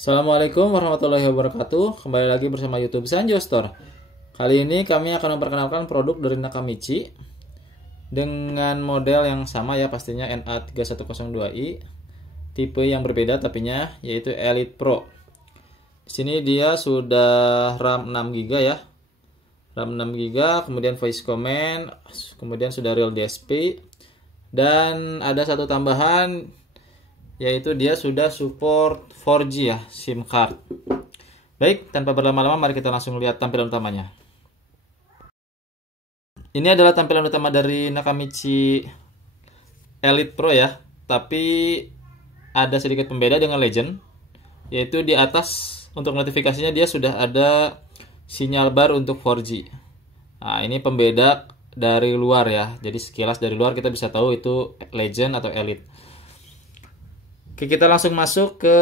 Assalamualaikum warahmatullahi wabarakatuh. Kembali lagi bersama YouTube Sanjo Store. Kali ini kami akan memperkenalkan produk dari Nakamichi dengan model yang sama ya, pastinya NA3102i. Tipe yang berbeda tapinya yaitu Elite Pro. Di sini dia sudah RAM 6GB ya. RAM 6GB, kemudian voice command, kemudian sudah real DSP, dan ada satu tambahan yaitu dia sudah support 4G ya, SIM card. Baik, tanpa berlama-lama mari kita langsung lihat tampilan utamanya. Ini adalah tampilan utama dari Nakamichi Elite Pro ya, tapi ada sedikit pembeda dengan Legend, yaitu di atas untuk notifikasinya dia sudah ada sinyal bar untuk 4G. Nah, ini pembeda dari luar ya, jadi sekilas dari luar kita bisa tahu itu Legend atau Elite. Oke, kita langsung masuk ke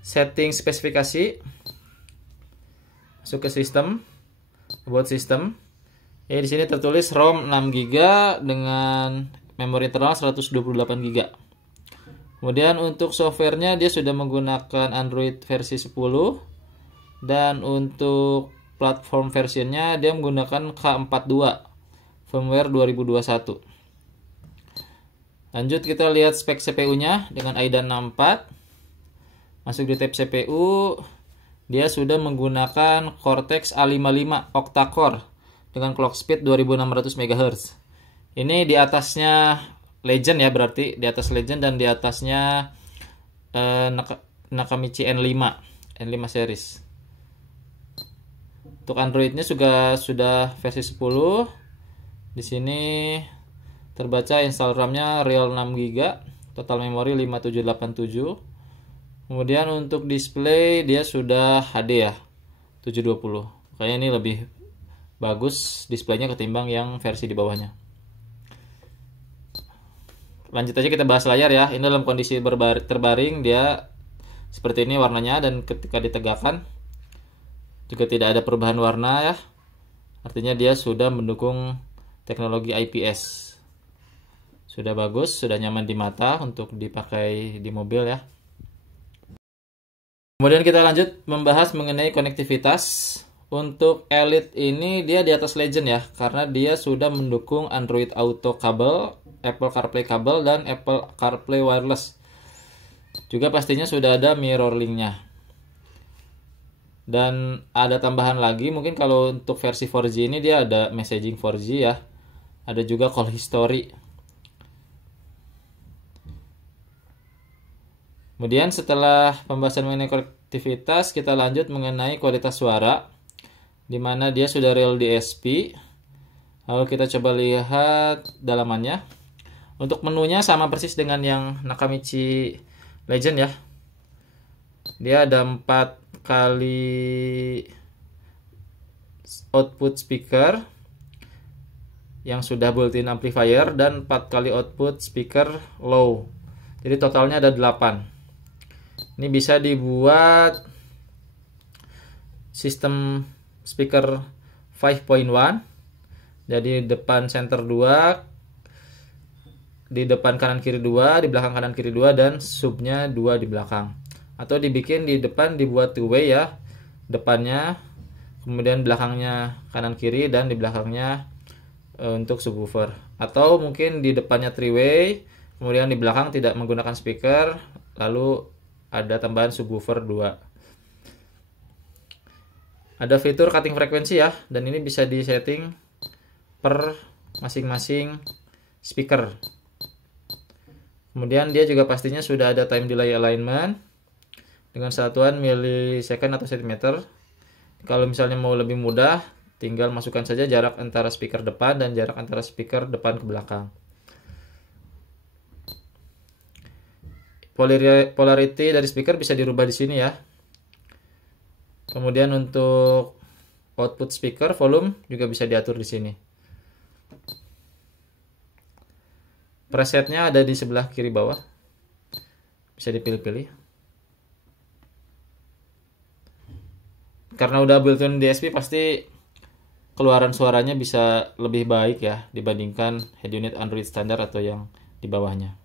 setting spesifikasi. Masuk ke sistem, about system. Ya, di sini tertulis ROM 6GB dengan memori internal 128GB. Kemudian untuk softwarenya dia sudah menggunakan Android versi 10, dan untuk platform versionnya dia menggunakan K42 firmware 2021. Lanjut kita lihat spek CPU-nya dengan Aidan 64. Masuk di tab CPU, dia sudah menggunakan Cortex A55 octa-core dengan clock speed 2600 MHz. Ini di atasnya Legend ya, berarti di atas Legend dan di atasnya Nakamichi N5 series. Untuk Android-nya juga sudah versi 10. Di sini terbaca install RAM-nya real 6GB, total memori 5787. Kemudian untuk display dia sudah HD ya, 720. Kayaknya ini lebih bagus displaynya ketimbang yang versi di bawahnya. Lanjut aja kita bahas layar ya. Ini dalam kondisi terbaring dia seperti ini warnanya, dan ketika ditegakkan juga tidak ada perubahan warna ya. Artinya dia sudah mendukung teknologi IPS. Sudah bagus, sudah nyaman di mata untuk dipakai di mobil ya. Kemudian kita lanjut membahas mengenai konektivitas. Untuk Elite ini dia di atas Legend ya, karena dia sudah mendukung Android Auto kabel, Apple CarPlay kabel, dan Apple CarPlay wireless. Juga pastinya sudah ada mirror link-nya. Dan ada tambahan lagi, mungkin kalau untuk versi 4G ini dia ada messaging 4G ya. Ada juga call history. Kemudian setelah pembahasan mengenai konektivitas, kita lanjut mengenai kualitas suara, di mana dia sudah real DSP. Lalu kita coba lihat dalamannya. Untuk menunya sama persis dengan yang Nakamichi Legend ya. Dia ada 4 kali output speaker yang sudah built-in amplifier, dan 4 kali output speaker low. Jadi totalnya ada 8. Ini bisa dibuat sistem speaker 5.1. Jadi depan center 2, di depan kanan kiri 2, di belakang kanan kiri 2, dan subnya 2 di belakang. Atau dibikin di depan dibuat two way ya. Depannya, kemudian belakangnya kanan kiri, dan di belakangnya untuk subwoofer. Atau mungkin di depannya three way, kemudian di belakang tidak menggunakan speaker, lalu ada tambahan subwoofer 2. Ada fitur cutting frekuensi ya, dan ini bisa disetting per masing-masing speaker. Kemudian dia juga pastinya sudah ada time delay alignment dengan satuan millisecond atau centimeter. Kalau misalnya mau lebih mudah, tinggal masukkan saja jarak antara speaker depan dan jarak antara speaker depan ke belakang. Polarity dari speaker bisa dirubah di sini ya. Kemudian untuk output speaker volume juga bisa diatur di sini. Presetnya ada di sebelah kiri bawah. Bisa dipilih-pilih. Karena udah built-in DSP, pasti keluaran suaranya bisa lebih baik ya dibandingkan head unit Android standar atau yang di bawahnya.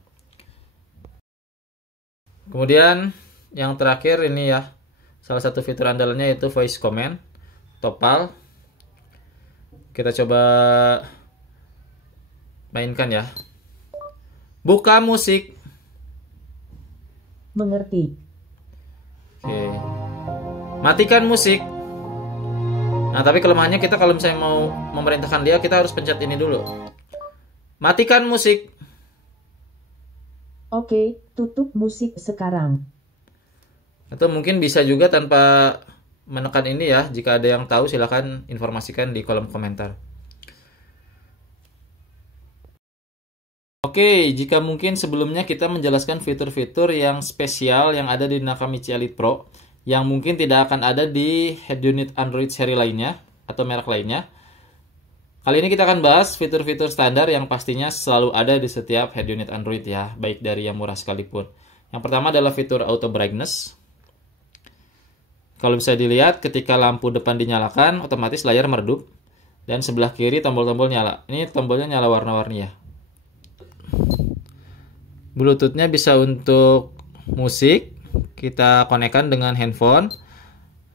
Kemudian yang terakhir ini ya, salah satu fitur andalannya yaitu voice command Topal. Kita coba mainkan ya. Buka musik. Mengerti. Oke. Matikan musik. Nah, tapi kelemahannya kita kalau misalnya mau memerintahkan dia, kita harus pencet ini dulu. Matikan musik. Oke, tutup musik sekarang. Atau mungkin bisa juga tanpa menekan ini ya. Jika ada yang tahu silahkan informasikan di kolom komentar. Oke, jika mungkin sebelumnya kita menjelaskan fitur-fitur yang spesial yang ada di Nakamichi Elite Pro yang mungkin tidak akan ada di head unit Android seri lainnya atau merek lainnya. Kali ini kita akan bahas fitur-fitur standar yang pastinya selalu ada di setiap head unit Android ya, baik dari yang murah sekalipun. Yang pertama adalah fitur auto brightness. Kalau bisa dilihat ketika lampu depan dinyalakan, otomatis layar meredup dan sebelah kiri tombol-tombol nyala. Ini tombolnya nyala warna-warni ya. Bluetooth-nya bisa untuk musik, kita konekkan dengan handphone.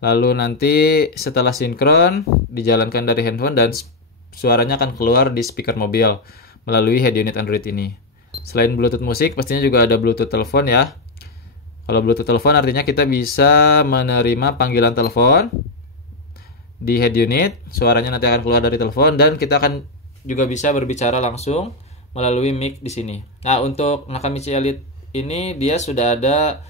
Lalu nanti setelah sinkron dijalankan dari handphone dan suaranya akan keluar di speaker mobil melalui head unit Android ini. Selain Bluetooth musik, pastinya juga ada Bluetooth telepon ya. Kalau Bluetooth telepon artinya kita bisa menerima panggilan telepon di head unit, suaranya nanti akan keluar dari telepon dan kita akan juga bisa berbicara langsung melalui mic di sini. Nah, untuk Nakamichi Elite ini dia sudah ada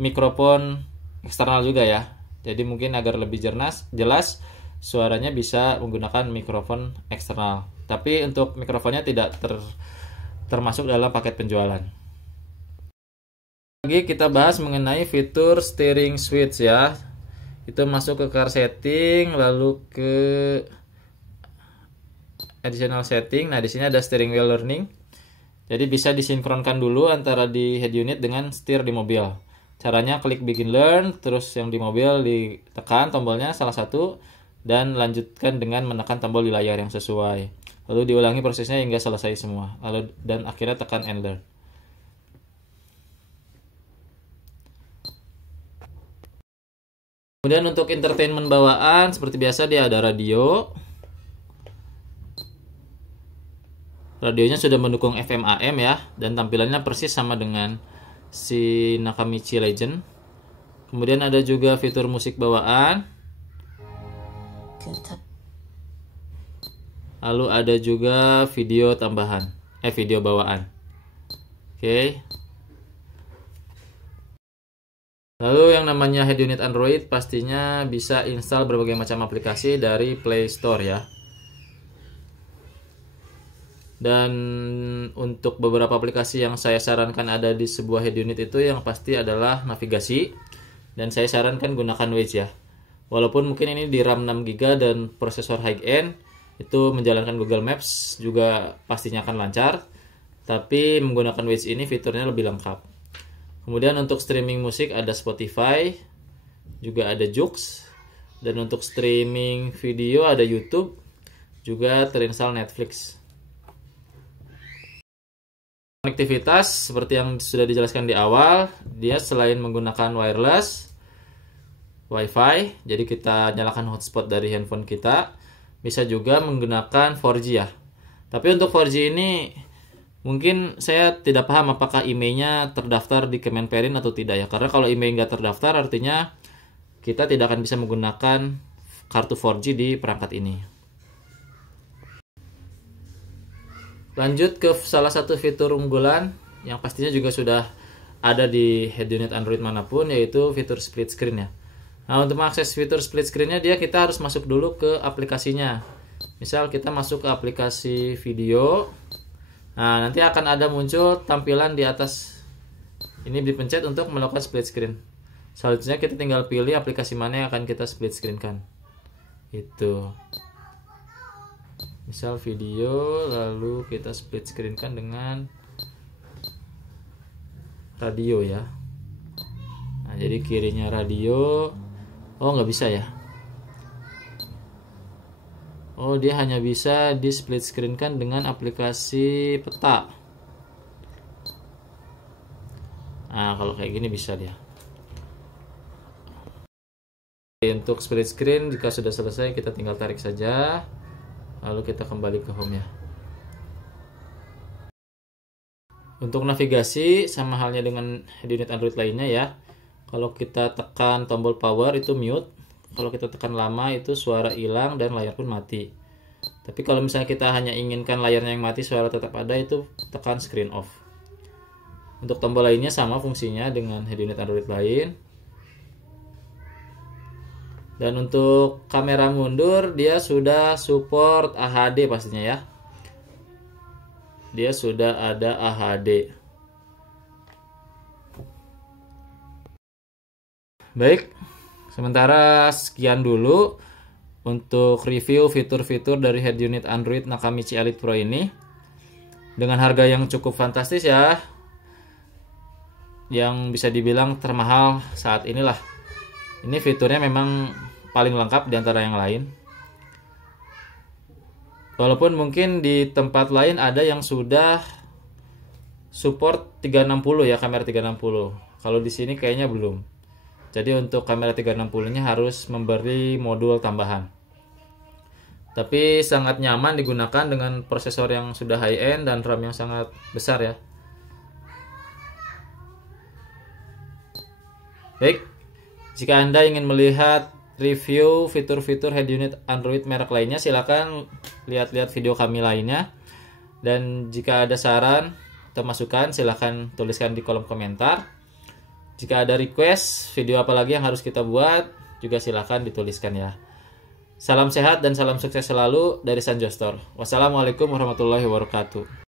mikrofon eksternal juga ya. Jadi mungkin agar lebih jelas suaranya bisa menggunakan mikrofon eksternal. Tapi untuk mikrofonnya tidak termasuk dalam paket penjualan. Lagi kita bahas mengenai fitur steering switch ya. Itu masuk ke car setting, lalu ke additional setting. Nah, di sini ada steering wheel learning. Jadi bisa disinkronkan dulu antara di head unit dengan setir di mobil. Caranya klik begin learn, terus yang di mobil ditekan tombolnya salah satu dan lanjutkan dengan menekan tombol di layar yang sesuai. Lalu diulangi prosesnya hingga selesai semua. Lalu dan akhirnya tekan end learn. Kemudian untuk entertainment bawaan seperti biasa dia ada radio. Radionya sudah mendukung FM AM ya dan tampilannya persis sama dengan si Nakamichi Legend. Kemudian ada juga fitur musik bawaan. Lalu ada juga video tambahan, video bawaan. Oke. Lalu yang namanya head unit Android pastinya bisa install berbagai macam aplikasi dari Play Store ya. Dan untuk beberapa aplikasi yang saya sarankan ada di sebuah head unit itu yang pasti adalah navigasi. Dan saya sarankan gunakan Waze ya. Walaupun mungkin ini di RAM 6GB dan prosesor high-end, itu menjalankan Google Maps juga pastinya akan lancar. Tapi menggunakan Waze ini fiturnya lebih lengkap. Kemudian untuk streaming musik ada Spotify, juga ada Joox. Dan untuk streaming video ada YouTube, juga terinstall Netflix. Konektivitas seperti yang sudah dijelaskan di awal, dia selain menggunakan wireless, Wi-Fi, jadi kita nyalakan hotspot dari handphone kita, bisa juga menggunakan 4G ya. Tapi untuk 4G ini mungkin saya tidak paham apakah IMEI-nya terdaftar di Kemenperin atau tidak ya. Karena kalau IMEI nggak terdaftar artinya kita tidak akan bisa menggunakan kartu 4G di perangkat ini. Lanjut ke salah satu fitur unggulan yang pastinya juga sudah ada di head unit Android manapun, yaitu fitur split screen ya. Nah, untuk mengakses fitur split screen-nya kita harus masuk dulu ke aplikasinya. Misal kita masuk ke aplikasi video. Nah, nanti akan ada muncul tampilan di atas. Ini dipencet untuk melakukan split screen. Selanjutnya kita tinggal pilih aplikasi mana yang akan kita split screen-kan. Itu. Misal video, lalu kita split screen-kan dengan radio ya. Nah, jadi kirinya radio. Oh, nggak bisa ya. Oh, dia hanya bisa di split screen-kan dengan aplikasi peta. Nah, kalau kayak gini bisa dia. Untuk split screen jika sudah selesai kita tinggal tarik saja, lalu kita kembali ke home ya. Untuk navigasi sama halnya dengan head unit Android lainnya ya. Kalau kita tekan tombol power itu mute, kalau kita tekan lama itu suara hilang dan layar pun mati. Tapi kalau misalnya kita hanya inginkan layarnya yang mati, suara tetap ada, itu tekan screen off. Untuk tombol lainnya sama fungsinya dengan head unit Android lain. Dan untuk kamera mundur dia sudah support AHD pastinya ya. Dia sudah ada AHD. Baik, sementara sekian dulu untuk review fitur-fitur dari head unit Android Nakamichi Elite Pro ini. Dengan harga yang cukup fantastis ya, yang bisa dibilang termahal saat inilah. Ini fiturnya memang paling lengkap di antara yang lain. Walaupun mungkin di tempat lain ada yang sudah support 360 ya, kamera 360. Kalau di sini kayaknya belum. Jadi untuk kamera 360-nya harus memberi modul tambahan. Tapi sangat nyaman digunakan dengan prosesor yang sudah high-end dan RAM yang sangat besar ya. Baik, jika Anda ingin melihat review fitur-fitur head unit Android merek lainnya, silakan lihat-lihat video kami lainnya. Dan jika ada saran atau masukan, silakan tuliskan di kolom komentar. Jika ada request video apa lagi yang harus kita buat, juga silakan dituliskan ya. Salam sehat dan salam sukses selalu dari Sanjo Store. Wassalamualaikum warahmatullahi wabarakatuh.